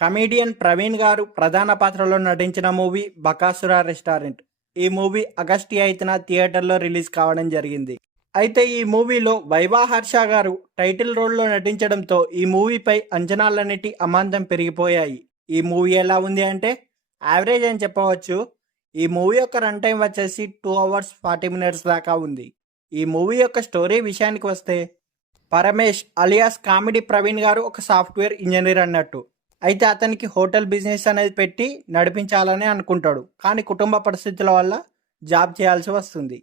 Comedian Praveen గారు ప్రధాన పాత్రలో నటించిన మూవీ బకాసుర రెస్టారెంట్. ఈ మూవీ ఆగస్టు 8న థియేటర్లో రిలీజ్ కావడం జరిగింది. అయితే ఈ మూవీలో వైవా హర్ష గారు టైటిల్ రోల్లో నటించడంతో ఈ మూవీపై అంచనాలన్నిటి అమాంతం పెరిగిపోయాయి. ఈ మూవీ ఎలా ఉంది అంటే యావరేజ్ అని చెప్పవచ్చు. ఈ మూవీ యొక్క రన్ టైం వచ్చేసి 2 hours 40 minutes దాకా ఉంది. ఈ మూవీ యొక్క స్టోరీ విషయానికి వస్తే పరమేష్ అలియాస్ కామెడీ ప్రవీణ్ గారు ఒక సాఫ్ట్వేర్ ఇంజనీర్ అన్నట్టు. అయితే అతనికి హోటల్ బిజినెస్ అనేది పెట్టి నడిపించాలని అనుకుంటాడు. కానీ కుటుంబ పరిస్థితుల వల్ల జాబ్ చేయాల్సి వస్తుంది.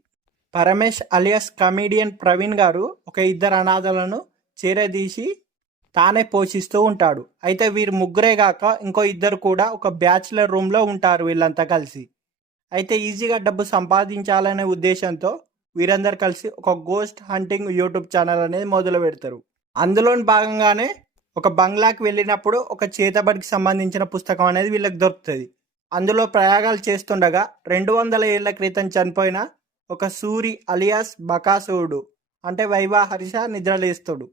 పరమేష్ అలియాస్ కమీడియన్ ప్రవీణ్ గారు ఒక ఇద్దరు అనాథలను చేరదీసి తానే పోషిస్తూ ఉంటాడు. అయితే వీరు ముగ్గురే గాక ఇంకో ఇద్దరు కూడా ఒక బ్యాచులర్ రూమ్లో ఉంటారు వీళ్ళంతా కలిసి. అయితే ఈజీగా డబ్బు సంపాదించాలనే ఉద్దేశంతో వీరందరూ కలిసి ఒక గోస్ట్ హంటింగ్ యూట్యూబ్ ఛానల్ అనేది మొదలు పెడతారు. అందులోని భాగంగానే ఒక బంగ్లాకి వెళ్ళినప్పుడు ఒక చేతబడికి సంబంధించిన పుస్తకం అనేది వీళ్ళకి దొరుకుతుంది. అందులో ప్రయోగాలు చేస్తుండగా 200 ఏళ్ల క్రితం చనిపోయిన ఒక సూరి అలియాస్ బకాసురుడు అంటే వైవా హర్ష నిద్రలేస్తాడు.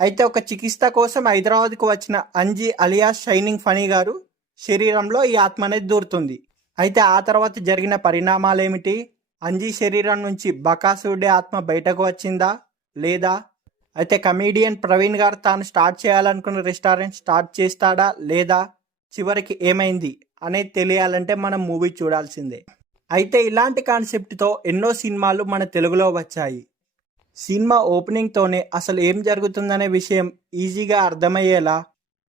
అయితే ఒక చికిత్స కోసం హైదరాబాద్కు వచ్చిన అంజీ అలియాస్ షైనింగ్ ఫనీ గారు శరీరంలో ఈ ఆత్మ అనేది దూరుతుంది. అయితే ఆ తర్వాత జరిగిన పరిణామాలు ఏమిటి? అంజీ శరీరం నుంచి బకాసురుడి ఆత్మ బయటకు వచ్చిందా లేదా? అయితే కమీడియన్ ప్రవీణ్ గారు తాను స్టార్ట్ చేయాలనుకున్న రెస్టారెంట్ స్టార్ట్ చేస్తాడా లేదా? చివరికి ఏమైంది అనేది తెలియాలంటే మనం మూవీ చూడాల్సిందే. అయితే ఇలాంటి కాన్సెప్ట్తో ఎన్నో సినిమాలు మన తెలుగులో వచ్చాయి. సినిమా ఓపెనింగ్తోనే అసలు ఏం జరుగుతుందనే విషయం ఈజీగా అర్థమయ్యేలా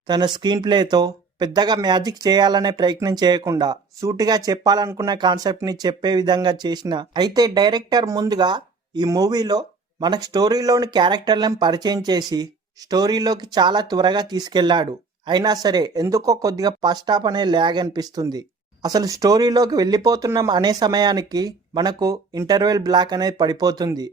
తన స్క్రీన్ ప్లేతో పెద్దగా మ్యాజిక్ చేయాలనే ప్రయత్నం చేయకుండా సూటిగా చెప్పాలనుకున్న కాన్సెప్ట్ని చెప్పే విధంగా చేసిన. అయితే డైరెక్టర్ ముందుగా ఈ మూవీలో మనకు స్టోరీలోని క్యారెక్టర్లను పరిచయం చేసి స్టోరీలోకి చాలా త్వరగా తీసుకెళ్లాడు. అయినా సరే ఎందుకో కొద్దిగా ఫస్ట్ హాఫ్ అనే ల్యాగ్ అనిపిస్తుంది. అసలు స్టోరీలోకి వెళ్ళిపోతున్నాం అనే సమయానికి మనకు ఇంటర్వెల్ బ్లాక్ అనేది పడిపోతుంది.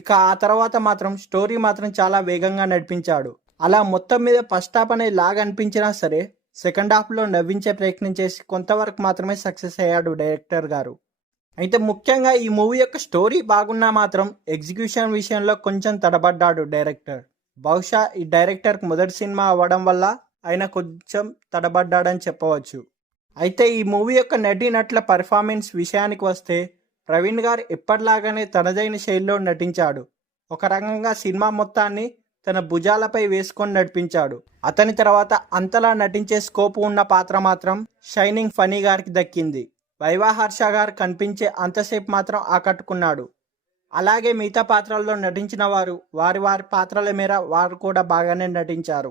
ఇక ఆ తర్వాత మాత్రం స్టోరీ మాత్రం చాలా వేగంగా నడిపించాడు. అలా మొత్తం మీద ఫస్ట్ హాఫ్ అనేది లాగ్ అనిపించినా సరే సెకండ్ హాఫ్లో నవ్వించే ప్రయత్నం చేసి కొంతవరకు మాత్రమే సక్సెస్ అయ్యాడు డైరెక్టర్ గారు. అయితే ముఖ్యంగా ఈ మూవీ యొక్క స్టోరీ బాగున్నా మాత్రం ఎగ్జిక్యూషన్ విషయంలో కొంచెం తడబడ్డాడు డైరెక్టర్. బహుశా ఈ డైరెక్టర్కి మొదటి సినిమా అవ్వడం వల్ల ఆయన కొంచెం తడబడ్డాడని చెప్పవచ్చు. అయితే ఈ మూవీ యొక్క నటీనటుల పర్ఫార్మెన్స్ విషయానికి వస్తే ప్రవీణ్ గారు ఎప్పటిలాగానే తనదైన శైలిలో నటించాడు. ఒక రకంగా సినిమా మొత్తాన్ని తన భుజాలపై వేసుకొని నడిపించాడు. అతని తర్వాత అంతలా నటించే స్కోప్ ఉన్న పాత్ర మాత్రం షైనింగ్ ఫనీ గారికి దక్కింది. వైవా హర్ష గారు కనిపించే అంతసేపు మాత్రం ఆకట్టుకున్నాడు. అలాగే మిగతా పాత్రల్లో నటించిన వారు వారి పాత్రల మేర వారు కూడా బాగానే నటించారు.